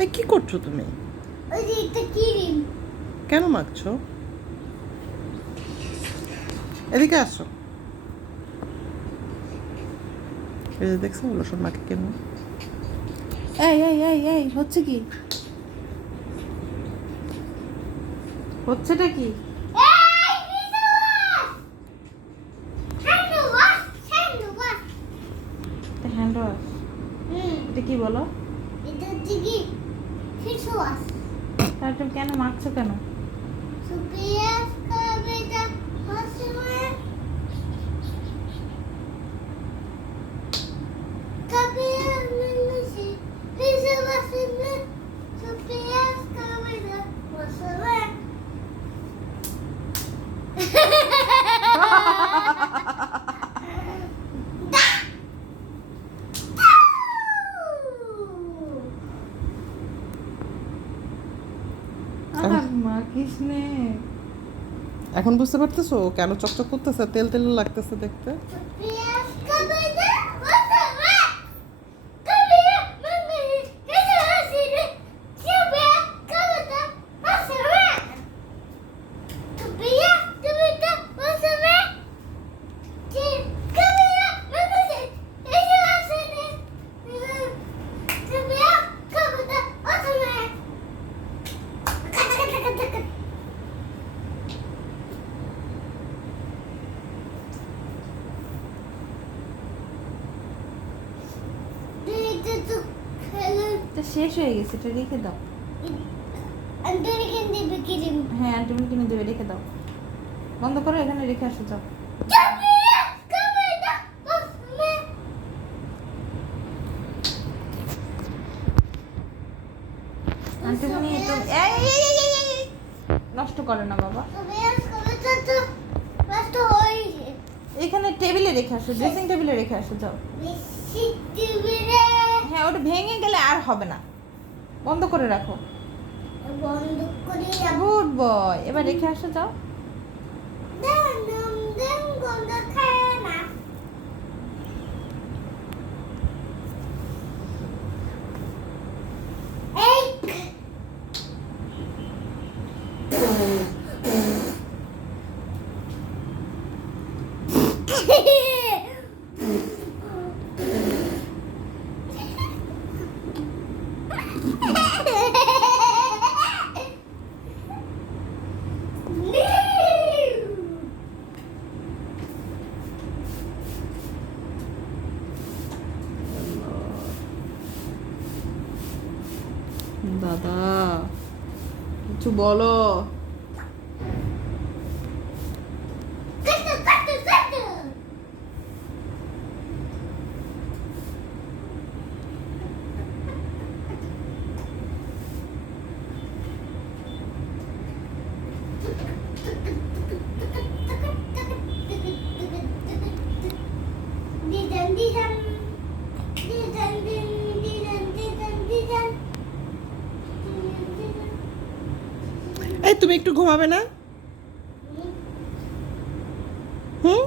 এই কি করছ তুমি? কেন মাখছো? এদিকে আসো। এই যে দেখছ মাখে কেন এই এই এই এই হচ্ছে কি? হচ্ছেটা কি? হ্যান্ড ওয়াশ এটা কি বলো? তার তুমি কেন মাখছো কেন? সুপিয়া কাবেদা হাসুয়ে কাবিয়া মাখিস নে। এখন বুঝতে পারতেছো? কেন চকচক করতেছে? তেল তেল লাগতেছে দেখতে। এটা শেষ হয়ে গেছে, এটা রেখে দাও berkirim. হ্যাঁ তুমি কিনে দেবে, রেখে দাও বন্ধ করো, এখানে রেখে আসো, যাও। নষ্ট করে না, বাবা. এখানে টেবিলে রেখে আসো ড্রেসিং টেবিলে রেখে আসো, যাও diberi. হ্যাঁ ওটা ভেঙে গেলে আর হবে না। বন্ধ করে রাখো. Good boy. এবার রেখে আসো যাও। Dan দাদা কিছু বলো Kata kata এই তুমি একটু ঘুমাবে না? হুম।